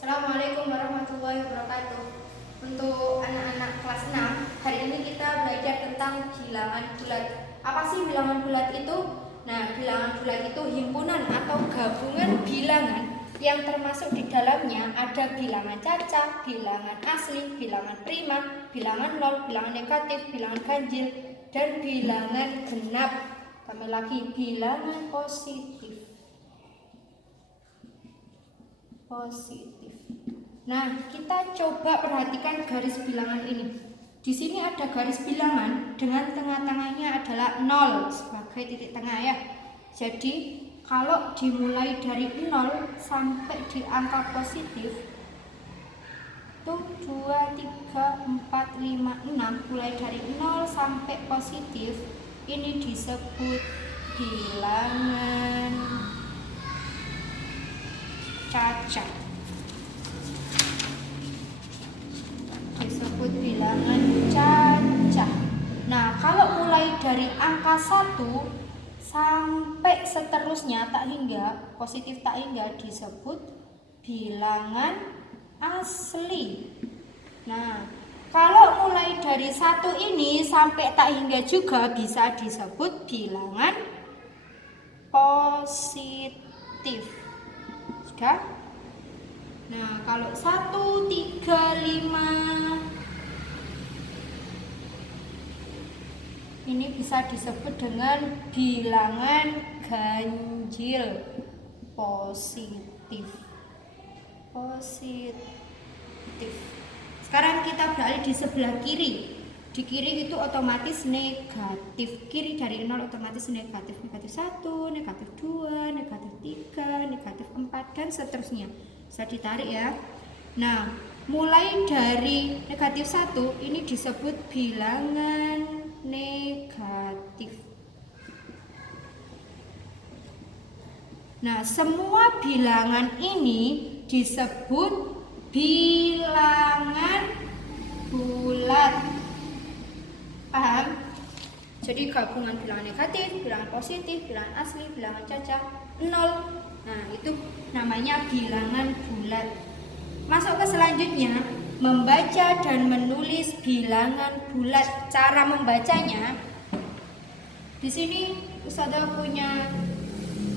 Assalamualaikum warahmatullahi wabarakatuh. Untuk anak-anak kelas 6, hari ini kita belajar tentang bilangan bulat. Apa sih bilangan bulat itu? Nah, bilangan bulat itu himpunan atau gabungan bilangan yang termasuk di dalamnya ada bilangan cacat, bilangan asli, bilangan prima, bilangan nol, bilangan negatif, bilangan ganjil, dan bilangan genap. Tambah lagi bilangan positif. Nah, kita coba perhatikan garis bilangan ini. Di sini ada garis bilangan dengan tengah-tengahnya adalah 0 sebagai titik tengah ya. Jadi, kalau dimulai dari 0 sampai di angka positif itu 2, 3, 4, 5, 6, mulai dari 0 sampai positif, ini disebut bilangan cacat. Disebut bilangan cacat. Nah, kalau mulai dari angka 1 sampai seterusnya tak hingga, positif tak hingga, disebut bilangan asli. Nah, kalau mulai dari 1 ini sampai tak hingga juga bisa disebut bilangan positif. Nah, kalau 1, 3, 5 ini bisa disebut dengan bilangan ganjil positif. Sekarang kita beralih di sebelah kiri. Di kiri itu otomatis negatif. Kiri dari 0 otomatis negatif. Negatif 1, negatif 2, negatif 3, negatif 4, dan seterusnya. Bisa ditarik ya. Nah, mulai dari negatif 1 ini disebut bilangan negatif. Nah, semua bilangan ini disebut bilangan bulat. Paham? Jadi gabungan bilangan negatif, bilangan positif, bilangan asli, bilangan cacat, 0. Nah, itu namanya bilangan bulat. Masuk ke selanjutnya, membaca dan menulis bilangan bulat. Cara membacanya, di sini Ustazah punya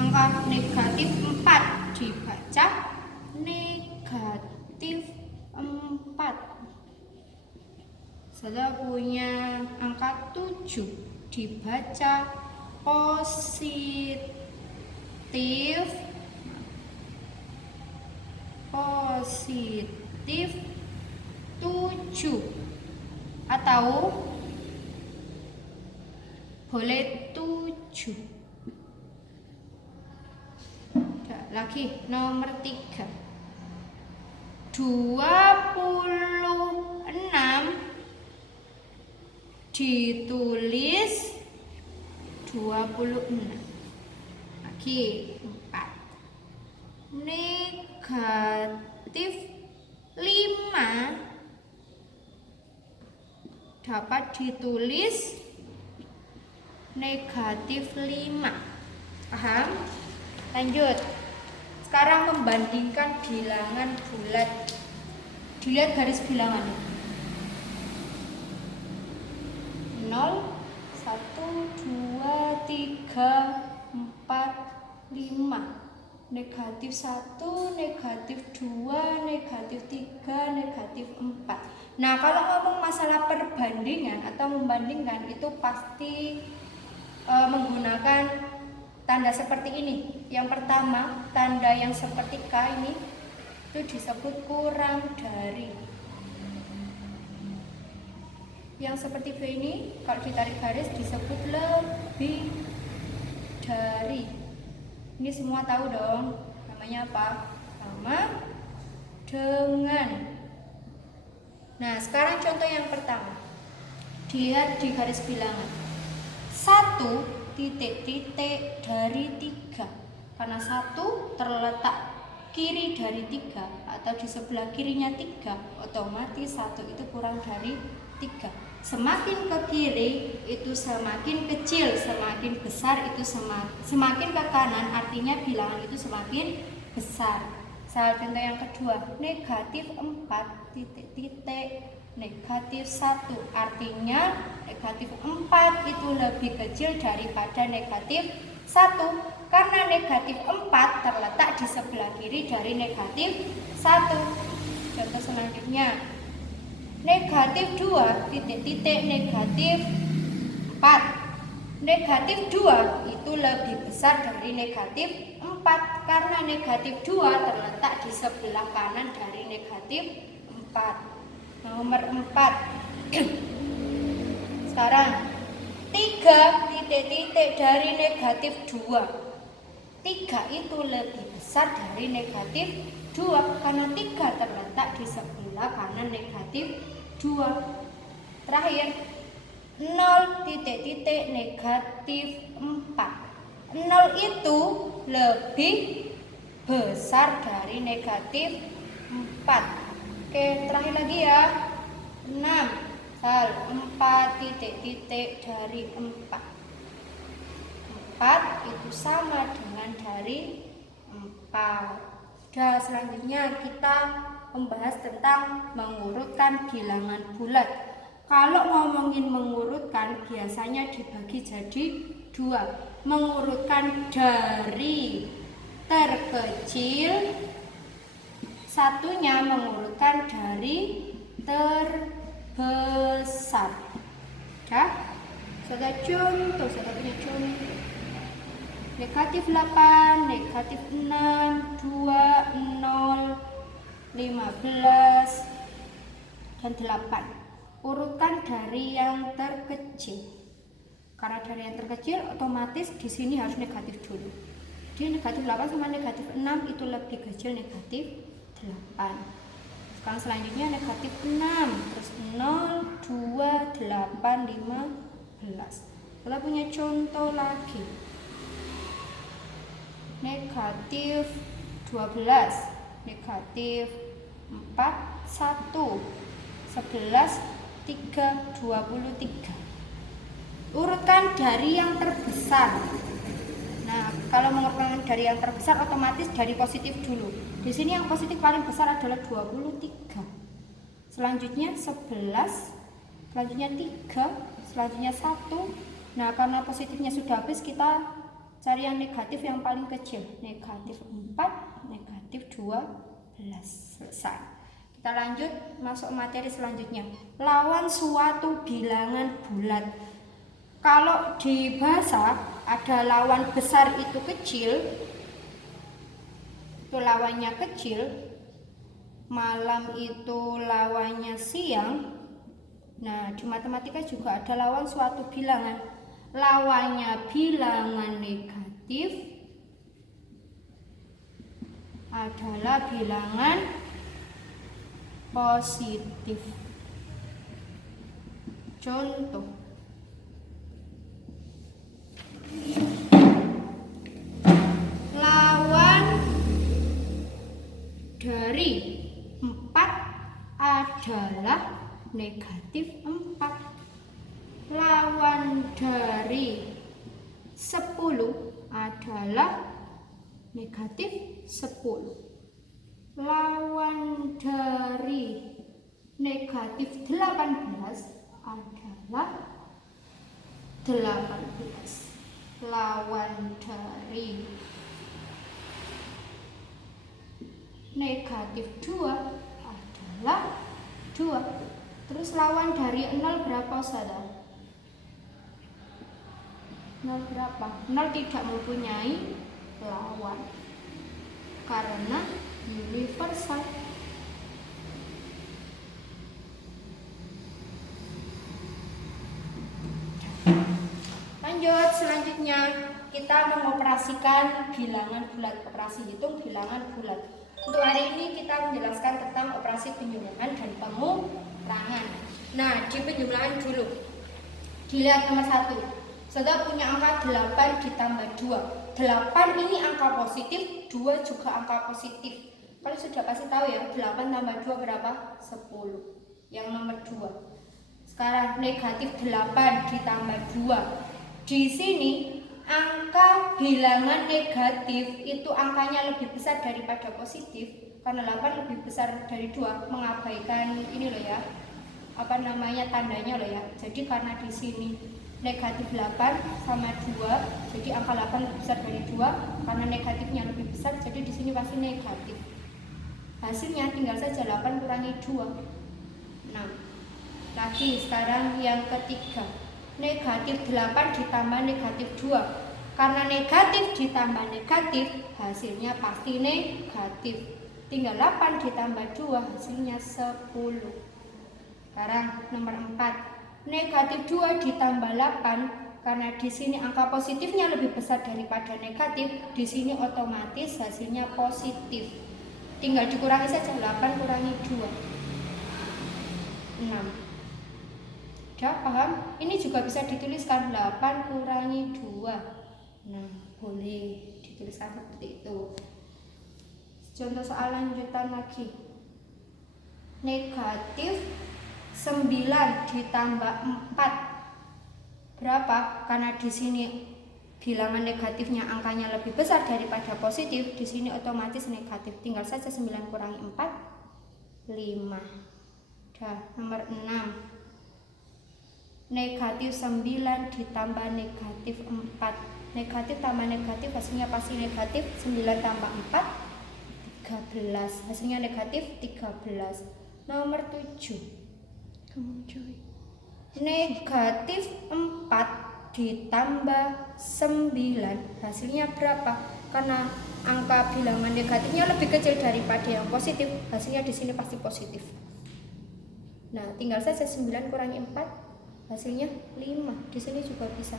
angka negatif 4, dibaca negatif 4. Saya punya angka 7, dibaca positif 7 atau boleh 7. Lagi nomor 3, 26 ditulis 26. Lagi 4, negatif 5 dapat ditulis negatif 5. Paham? Lanjut. Sekarang membandingkan bilangan bulat. Dilihat garis bilangannya. 0, 1, 2, 3, 4, 5. Negatif 1, negatif 2, negatif 3, negatif 4. Nah, kalau ngomong masalah perbandingan atau membandingkan, itu pasti menggunakan tanda seperti ini. Yang pertama, tanda yang seperti K ini itu disebut kurang dari. Yang seperti B ini kalau ditarik garis disebut lebih dari. Ini semua tahu dong namanya apa? Sama dengan. Nah, sekarang contoh yang pertama. Lihat di garis bilangan. 1 titik-titik dari 3. Karena 1 terletak kiri dari 3 atau di sebelah kirinya 3, otomatis 1 itu kurang dari 3. Semakin ke kiri itu semakin kecil, semakin besar itu semakin ke kanan, artinya bilangan itu semakin besar. Soal contoh yang kedua, negatif 4 titik-titik negatif 1. Artinya negatif 4 itu lebih kecil daripada negatif 1. Karena negatif 4 terletak di sebelah kiri dari negatif 1. Contoh selanjutnya, negatif 2 titik-titik negatif 4. Negatif 2 itu lebih besar dari negatif 4 karena negatif 2 terletak di sebelah kanan dari negatif 4. Nomor 4. Sekarang 3 titik-titik dari negatif 2. 3 itu lebih besar dari negatif 2 karena 3 terletak di sebelah kanan negatif 2. Terakhir 0 titik-titik negatif 4. 0 itu lebih besar dari negatif 4. Oke, terakhir lagi ya. 6. 4 titik-titik dari 4. 4 itu sama dengan dari 4. Sudah, selanjutnya kita membahas tentang mengurutkan bilangan bulat. Kalau ngomongin mengurutkan biasanya dibagi jadi 2. Mengurutkan dari terkecil, satunya mengurutkan dari terbesar. Ya, saya contoh, saya punya contoh. Negatif 8, negatif 6, 2, 0, 15, dan 8. Urutkan dari yang terkecil. Karena dari yang terkecil otomatis di sini harus negatif dulu. Jadi negatif 8 sama negatif 6 itu lebih kecil negatif 8. Sekarang selanjutnya negatif 6, terus 0, 2, 8, 15. Kita punya contoh lagi. Negatif 12, negatif 4, 1, 11, 3, 23. Urutkan dari yang terbesar. Nah, kalau mengurutkan dari yang terbesar otomatis dari positif dulu. Di sini yang positif paling besar adalah 23. Selanjutnya 11, selanjutnya 3, selanjutnya 1. Nah, karena positifnya sudah habis, kita cari yang negatif yang paling kecil. Negatif 4, negatif 12. Selesai. Kita lanjut masuk materi selanjutnya. Lawan suatu bilangan bulat. Kalau di bahasa ada lawan besar itu kecil, itu lawannya kecil. Malam itu lawannya siang. Nah, di matematika juga ada lawan suatu bilangan. Lawannya bilangan negatif adalah bilangan positif. Contoh, lawan dari 4 adalah negatif 4. Lawan dari 10 adalah negatif 10. Lawan dari negatif 18 adalah 18. Lawan dari negatif 2 adalah 2. Terus lawan dari 0 berapa, saudara? 0 berapa? 0 tidak mempunyai lawan karena universal. Lanjut, selanjutnya kita mengoperasikan bilangan bulat. Operasi hitung bilangan bulat. Untuk hari ini kita menjelaskan tentang operasi penjumlahan dan pengurangan. Nah, di penjumlahan dulu. Dilihat nomor 1. Saudara punya angka 8 ditambah 2. 8 ini angka positif, 2 juga angka positif. Kalian sudah pasti tahu ya, 8 tambah 2 berapa? 10. Yang nomor 2. Sekarang negatif 8 ditambah 2. Di sini angka bilangan negatif itu angkanya lebih besar daripada positif. karena 8 lebih besar dari 2, mengabaikan ini loh ya, apa namanya tandanya loh ya. Jadi karena di sini negatif 8 sama 2, jadi angka 8 lebih besar dari 2, karena negatifnya lebih besar, jadi di sini pasti negatif. Hasilnya tinggal saja 8 kurangi 2, 6. Lagi sekarang yang ketiga, negatif 8 ditambah negatif 2. Karena negatif ditambah negatif, hasilnya pasti negatif. Tinggal 8 ditambah 2, hasilnya 10. Sekarang nomor 4. Negatif 2 ditambah 8, karena di sini angka positifnya lebih besar daripada negatif, di sini otomatis hasilnya positif. Tinggal dikurangi saja, 8 kurangi 2, 6. Udah paham? Ini juga bisa dituliskan 8 kurangi 2. Nah, boleh dituliskan seperti itu. Contoh soal lanjutan lagi. Negatif 9 ditambah 4 berapa? Karena di sini bilangan negatifnya angkanya lebih besar daripada positif, di sini otomatis negatif. Tinggal saja 9 kurangi 4, 5. Dah, nomor 6. Negatif 9 ditambah negatif 4. Negatif tambah negatif hasilnya pasti negatif. 9 tambah 4, 13. Hasilnya negatif 13. Nomor 7. Negatif 4 ditambah 9, hasilnya berapa? Karena angka bilangan negatifnya lebih kecil daripada yang positif, hasilnya di sini pasti positif. Nah, tinggal saja 9 kurangi 4, hasilnya 5. Di sini juga bisa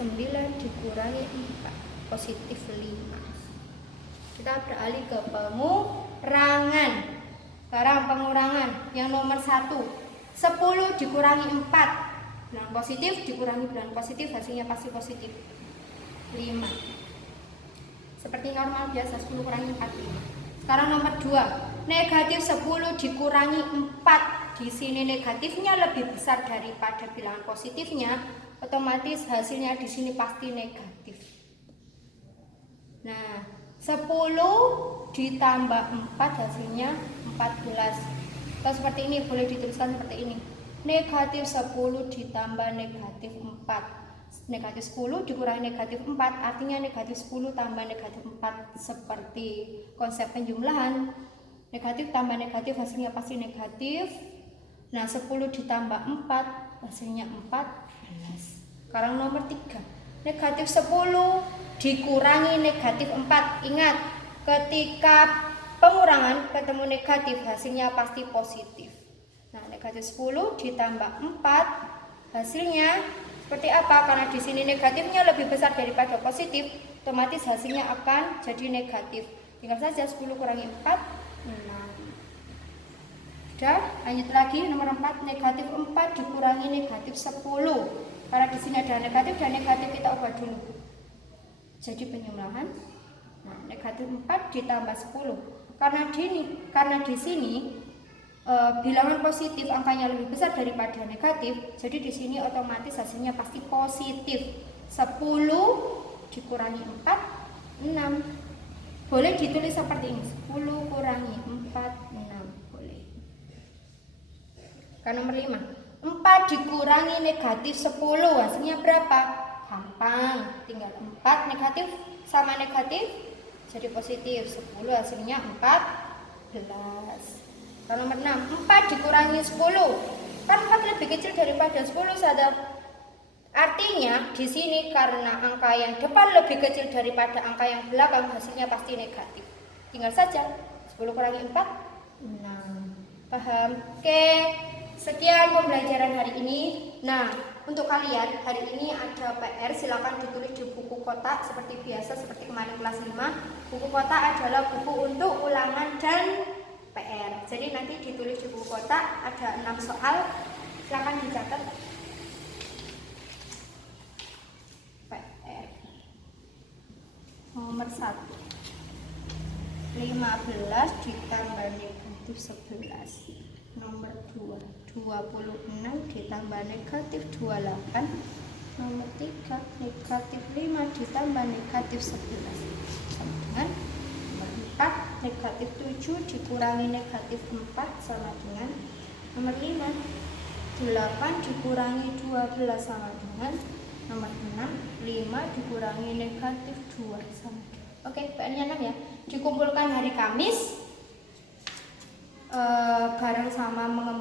9 dikurangi 4, positif 5. Kita beralih ke pengurangan. Sekarang pengurangan yang nomor 1. 10 dikurangi 4, bilangan positif dikurangi bilangan positif, hasilnya pasti positif 5. Seperti normal biasa, 10 kurangi 4, 5. Sekarang nomor 2. Negatif 10 dikurangi 4. Di sini negatifnya lebih besar daripada bilangan positifnya, otomatis hasilnya di sini pasti negatif. Nah, 10 ditambah 4 hasilnya 14. Atau seperti ini, boleh dituliskan seperti ini. Negatif 10 ditambah negatif 4. Negatif 10 dikurangi negatif 4, artinya negatif 10 tambah negatif 4. Seperti konsep penjumlahan, negatif tambah negatif hasilnya pasti negatif. Nah, 10 ditambah 4 hasilnya 14. Sekarang nomor 3. Negatif 10 dikurangi negatif 4. Ingat, ketika pengurangan ketemu negatif, hasilnya pasti positif. Nah, negatif 10 ditambah 4 hasilnya seperti apa? Karena di sini negatifnya lebih besar daripada positif, otomatis hasilnya akan jadi negatif. Tinggal saja 10 kurangi 4, 6. Sudah, lanjut lagi nomor 4. Negatif 4 dikurangi negatif 10. Karena di sini ada negatif dan negatif, kita ubah dulu jadi penjumlahan. Nah, negatif 4 ditambah 10. Karena di sini bilangan positif angkanya lebih besar daripada negatif, jadi di sini otomatis hasilnya pasti positif. 10 dikurangi 4, 6. Boleh ditulis seperti ini, 10 kurangi 4, 6. Boleh. Kan nomor 5. 4 dikurangi negatif 10, hasilnya berapa? Gampang, tinggal 4 negatif sama negatif jadi positif, 10 hasilnya 14. Kalau nomor 6, 4 dikurangi 10. Kan 4 lebih kecil daripada 10, sadar. Artinya di sini karena angka yang depan lebih kecil daripada angka yang belakang, hasilnya pasti negatif. Tinggal saja 10 kurangi 4, 6. Paham? Oke, sekian pembelajaran hari ini. Nah, untuk kalian hari ini ada PR, silakan ditulis di buku kotak seperti biasa, seperti kemarin kelas 5. Buku kotak adalah buku untuk ulangan dan PR. Jadi nanti ditulis di buku kotak ada 6 soal, silakan dicatat. PR nomor 1. 15 ditambah negatif 11. Nomor 2, 26 ditambah negatif 28. Nomor 3, negatif 5 ditambah negatif 11. Sama dengan nomor 4, negatif 7 dikurangi negatif 4 sama dengan nomor 5. 8 dikurangi 12 sama dengan nomor 6. 5 dikurangi negatif 2 sama dengan. Oke, PR-nya 6 ya. Dikumpulkan hari Kamis bareng sama mengembalikan